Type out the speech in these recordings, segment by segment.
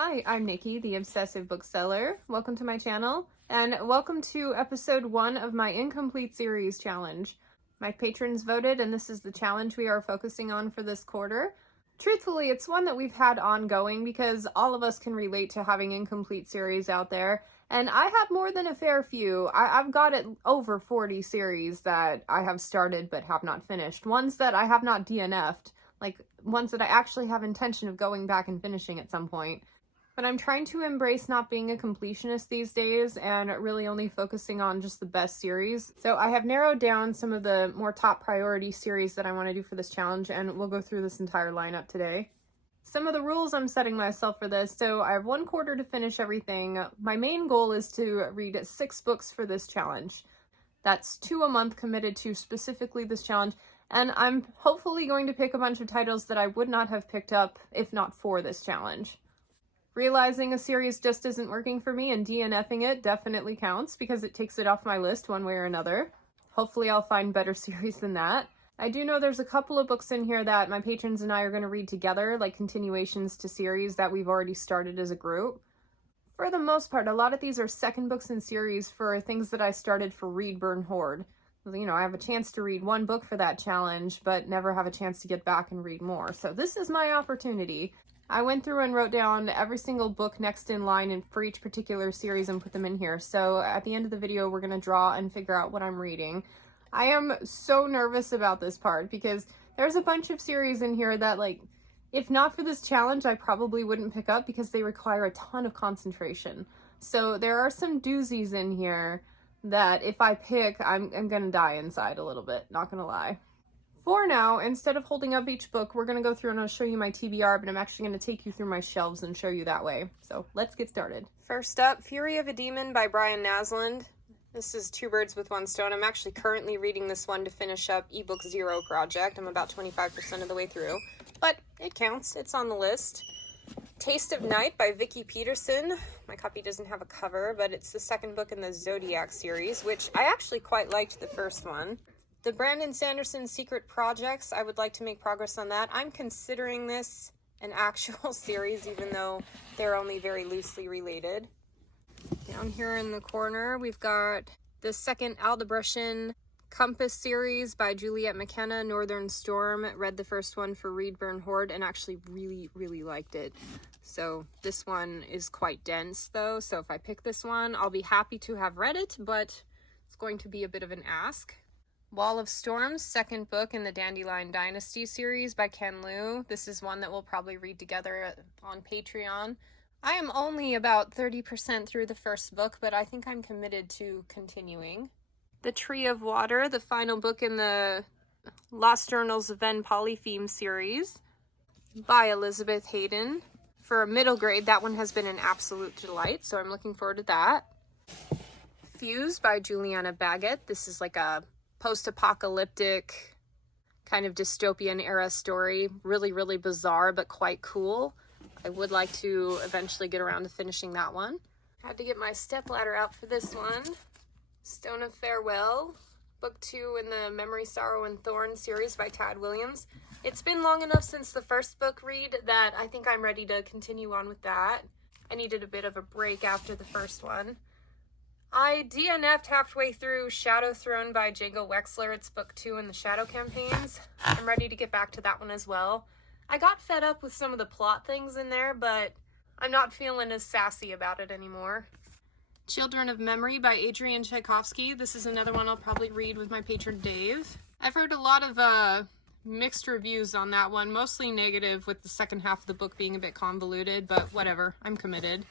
Hi, I'm Nikki, the Obsessive Bookseller. Welcome to my channel, and welcome to episode 1 of my Incomplete Series challenge. My patrons voted, and this is the challenge we are focusing on for this quarter. Truthfully, it's one that we've had ongoing because all of us can relate to having incomplete series out there, and I have more than a fair few. I've got over 40 series that I have started but have not finished. Ones that I have not DNF'd, like ones that I actually have intention of going back and finishing at some point. But I'm trying to embrace not being a completionist these days and really only focusing on just the best series. So I have narrowed down some of the more top priority series that I want to do for this challenge, and we'll go through this entire lineup today. Some of the rules I'm setting myself for this: so I have 1 quarter to finish everything. My main goal is to read 6 books for this challenge. That's 2 a month committed to specifically this challenge, and I'm hopefully going to pick a bunch of titles that I would not have picked up if not for this challenge. Realizing a series just isn't working for me and DNFing it definitely counts because it takes it off my list one way or another. Hopefully I'll find better series than that. I do know there's a couple of books in here that my patrons and I are going to read together, like continuations to series that we've already started as a group. For the most part, a lot of these are second books in series for things that I started for Read, Burn, Hoard. You know, I have a chance to read 1 book for that challenge, but never have a chance to get back and read more. So this is my opportunity. I went through and wrote down every single book next in line and for each particular series and put them in here. So at the end of the video, we're going to draw and figure out what I'm reading. I am so nervous about this part because there's a bunch of series in here that, like, if not for this challenge, I probably wouldn't pick up because they require a ton of concentration. So there are some doozies in here that if I pick, I'm going to die inside a little bit, not going to lie. For now, instead of holding up each book, we're going to go through and I'll show you my TBR, but I'm actually going to take you through my shelves and show you that way. So let's get started. First up, Fury of a Demon by Brian Naslund. This is 2 birds with 1 stone. I'm actually currently reading this one to finish up ebook 0 project. I'm about 25% of the way through, but it counts. It's on the list. Taste of Night by Vicki Peterson. My copy doesn't have a cover, but it's the 2nd book in the Zodiac series, which I actually quite liked the first one. The Brandon Sanderson Secret Projects, I would like to make progress on that. I'm considering this an actual series, even though they're only very loosely related. Down here in the corner, we've got the 2nd Aldebrechtian Compass series by Juliet McKenna, Northern Storm. Read the first one for Read, Burn, Hoard, and actually really liked it. So this one is quite dense, though, so if I pick this one, I'll be happy to have read it, but it's going to be a bit of an ask. Wall of Storms, 2nd book in the Dandelion Dynasty series by Ken Liu. This is one that we'll probably read together on Patreon. I am only about 30% through the first book, but I think I'm committed to continuing. The Tree of Water, the final book in the Lost Journals of Ben Polypheme series by Elizabeth Hayden. For middle grade, that one has been an absolute delight, so I'm looking forward to that. Fuse by Juliana Baggett. This is like a post-apocalyptic kind of dystopian era story. Really bizarre, but quite cool. I would like to eventually get around to finishing that one. Had to get my stepladder out for this one. Stone of Farewell, book 2 in the Memory, Sorrow, and Thorn series by Tad Williams. It's been long enough since the first book read that I think I'm ready to continue on with that. I needed a bit of a break after the first one. I DNF'd halfway through Shadow Throne by Jago Wexler. It's book 2 in the Shadow campaigns. I'm ready to get back to that one as well. I got fed up with some of the plot things in there, but I'm not feeling as sassy about it anymore. Children of Memory by Adrian Tchaikovsky. This is another one I'll probably read with my patron Dave. I've heard a lot of mixed reviews on that one, mostly negative, with the second half of the book being a bit convoluted, but whatever, I'm committed.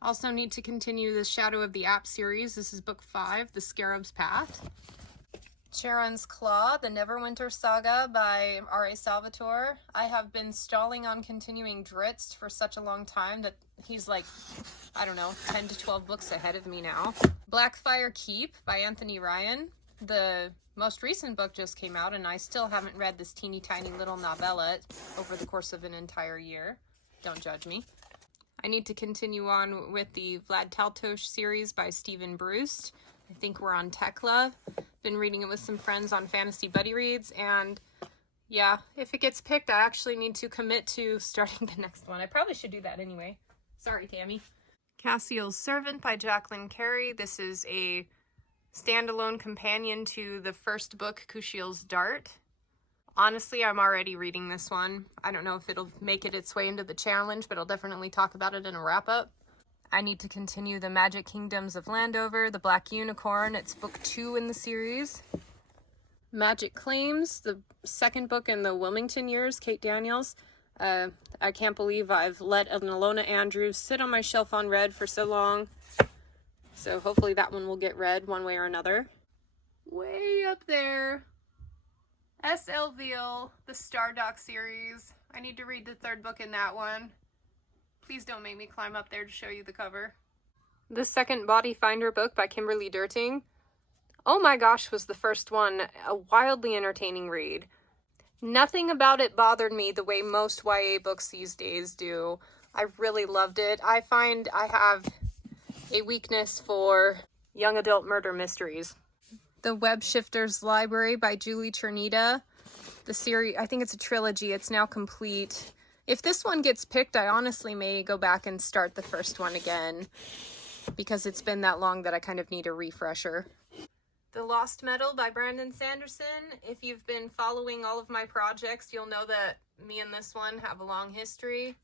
Also need to continue the Shadow of the App series. This is book 5, The Scarab's Path. Charon's Claw, the Neverwinter Saga by R.A. Salvatore. I have been stalling on continuing Drizzt for such a long time that he's like, I don't know, 10 to 12 books ahead of me now. Blackfire Keep by Anthony Ryan. The most recent book just came out and I still haven't read this teeny tiny little novella over the course of an entire year. Don't judge me. I need to continue on with the Vlad Taltosh series by Stephen Bruce. I think we're on Tekla. Been reading it with some friends on Fantasy Buddy Reads, and yeah, if it gets picked, I actually need to commit to starting the next one. I probably should do that anyway. Sorry, Tammy. Cassiel's Servant by Jacqueline Carey. This is a standalone companion to the first book, Kushiel's Dart. Honestly, I'm already reading this one. I don't know if it'll make it its way into the challenge, but I'll definitely talk about it in a wrap-up. I need to continue The Magic Kingdoms of Landover, The Black Unicorn. It's book 2 in the series. Magic Claims, the second book in the Wilmington years, Kate Daniels. I can't believe I've let an Alona Andrews sit on my shelf unread for so long. So hopefully that one will get read one way or another. Way up there, S.L. Veal, the Stardock series. I need to read the third book in that one. Please don't make me climb up there to show you the cover. The second Body Finder book by Kimberly Derting. Oh my gosh was the first one, a wildly entertaining read. Nothing about it bothered me the way most YA books these days do. I really loved it. I find I have a weakness for young adult murder mysteries. The Web Shifters Library by Julie Chernita. The series, I think it's a trilogy. It's now complete. If this one gets picked, I honestly may go back and start the first one again because it's been that long that I kind of need a refresher. The Lost Metal by Brandon Sanderson. If you've been following all of my projects, you'll know that me and this one have a long history.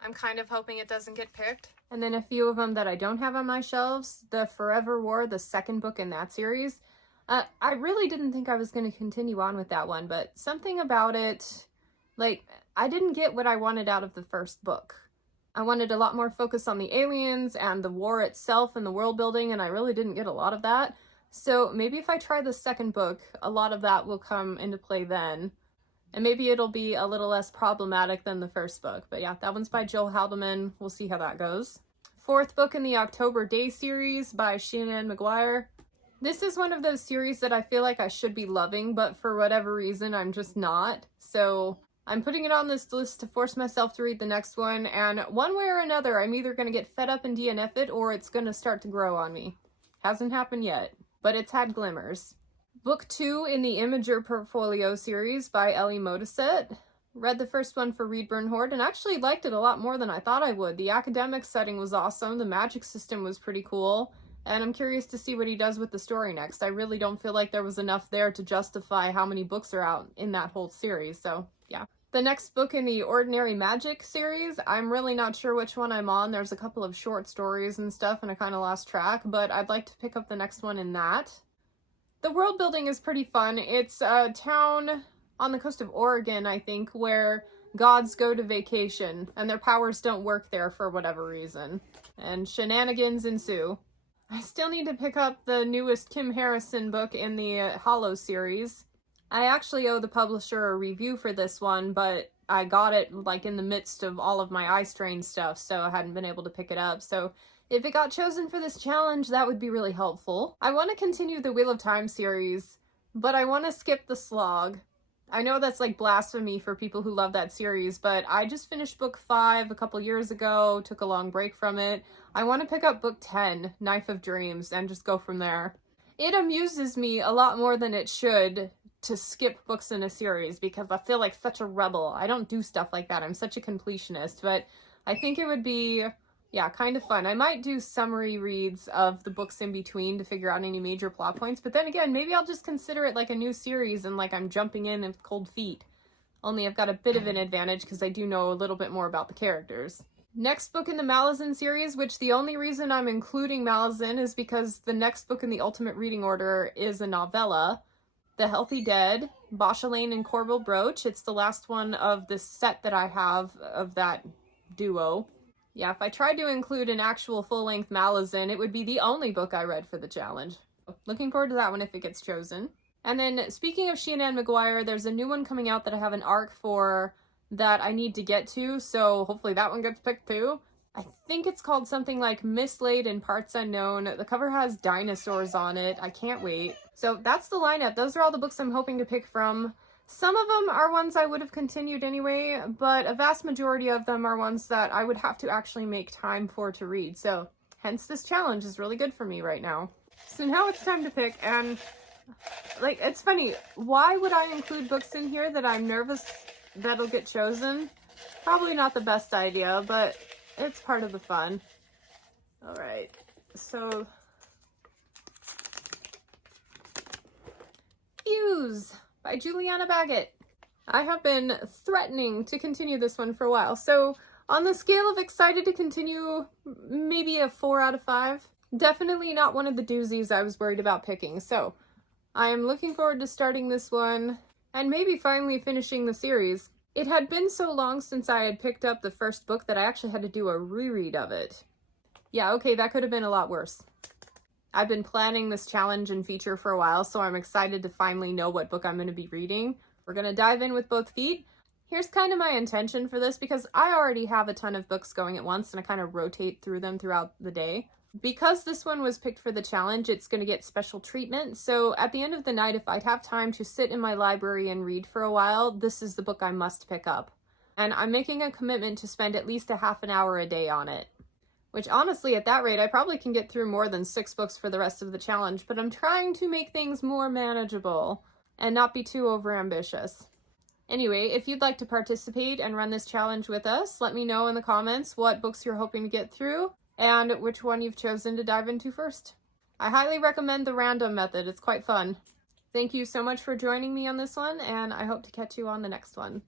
I'm kind of hoping it doesn't get picked. And then a few of them that I don't have on my shelves. The Forever War, the second book in that series. I really didn't think I was going to continue on with that one, but something about it, like, I didn't get what I wanted out of the first book. I wanted a lot more focus on the aliens and the war itself and the world building, and I really didn't get a lot of that. So maybe if I try the second book, a lot of that will come into play then. And maybe it'll be a little less problematic than the first book. But yeah, that one's by Jill Haldeman. We'll see how that goes. Fourth book in the October Day series by Shanann McGuire. This is one of those series that I feel like I should be loving, but for whatever reason, I'm just not. So I'm putting it on this list to force myself to read the next one. And one way or another, I'm either going to get fed up and DNF it, or it's going to start to grow on me. Hasn't happened yet, but it's had glimmers. Book 2 in the Imager Portfolio series by Ellie Modisette. Read the first one for Reed Bernhard and actually liked it a lot more than I thought I would. The academic setting was awesome, the magic system was pretty cool, and I'm curious to see what he does with the story next. I really don't feel like there was enough there to justify how many books are out in that whole series, so yeah. The next book in the Ordinary Magic series, I'm really not sure which one I'm on. There's a couple of short stories and stuff and I kind of lost track, but I'd like to pick up the next one in that. The world building is pretty fun. It's a town on the coast of Oregon, I think, where gods go to vacation and their powers don't work there for whatever reason. And shenanigans ensue. I still need to pick up the newest Kim Harrison book in the Hollow series. I actually owe the publisher a review for this one, but I got it like in the midst of all of my eye strain stuff, so I hadn't been able to pick it up. So if it got chosen for this challenge, that would be really helpful. I want to continue the Wheel of Time series, but I want to skip the Slog. I know that's like blasphemy for people who love that series, but I just finished book 5 a couple years ago, took a long break from it. I want to pick up book 10, Knife of Dreams, and just go from there. It amuses me a lot more than it should to skip books in a series because I feel like such a rebel. I don't do stuff like that. I'm such a completionist, but I think it would be, yeah, kind of fun. I might do summary reads of the books in between to figure out any major plot points, but then again, maybe I'll just consider it like a new series and like I'm jumping in with cold feet. Only I've got a bit of an advantage because I do know a little bit more about the characters. Next book in the Malazan series, which the only reason I'm including Malazan is because the next book in the Ultimate Reading Order is a novella. The Healthy Dead, Boshalane and Corbel Brooch. It's the last one of the set that I have of that duo. Yeah, if I tried to include an actual full-length Malazan, it would be the only book I read for the challenge. Looking forward to that one if it gets chosen. And then, speaking of Shanann McGuire, there's a new one coming out that I have an arc for that I need to get to, so hopefully that one gets picked too. I think it's called something like Mislaid in Parts Unknown. The cover has dinosaurs on it. I can't wait. So that's the lineup. Those are all the books I'm hoping to pick from. Some of them are ones I would have continued anyway, but a vast majority of them are ones that I would have to actually make time for to read. So hence this challenge is really good for me right now. So now it's time to pick, and like, it's funny. Why would I include books in here that I'm nervous that'll get chosen? Probably not the best idea, but it's part of the fun. All right, so Fuse by Juliana Baggett. I have been threatening to continue this one for a while, so on the scale of excited to continue, maybe a 4 out of 5. Definitely not one of the doozies I was worried about picking, so I am looking forward to starting this one and maybe finally finishing the series. It had been so long since I had picked up the first book that I actually had to do a reread of it. Yeah, okay, that could have been a lot worse. I've been planning this challenge and feature for a while, so I'm excited to finally know what book I'm going to be reading. We're going to dive in with both feet. Here's kind of my intention for this, because I already have a ton of books going at once and I kind of rotate through them throughout the day. Because this one was picked for the challenge, it's going to get special treatment. So at the end of the night, if I'd have time to sit in my library and read for a while, this is the book I must pick up. And I'm making a commitment to spend at least a half an hour a day on it. Which honestly, at that rate, I probably can get through more than 6 books for the rest of the challenge, but I'm trying to make things more manageable and not be too overambitious. Anyway, if you'd like to participate and run this challenge with us, let me know in the comments what books you're hoping to get through and which one you've chosen to dive into first. I highly recommend the random method. It's quite fun. Thank you so much for joining me on this one, and I hope to catch you on the next one.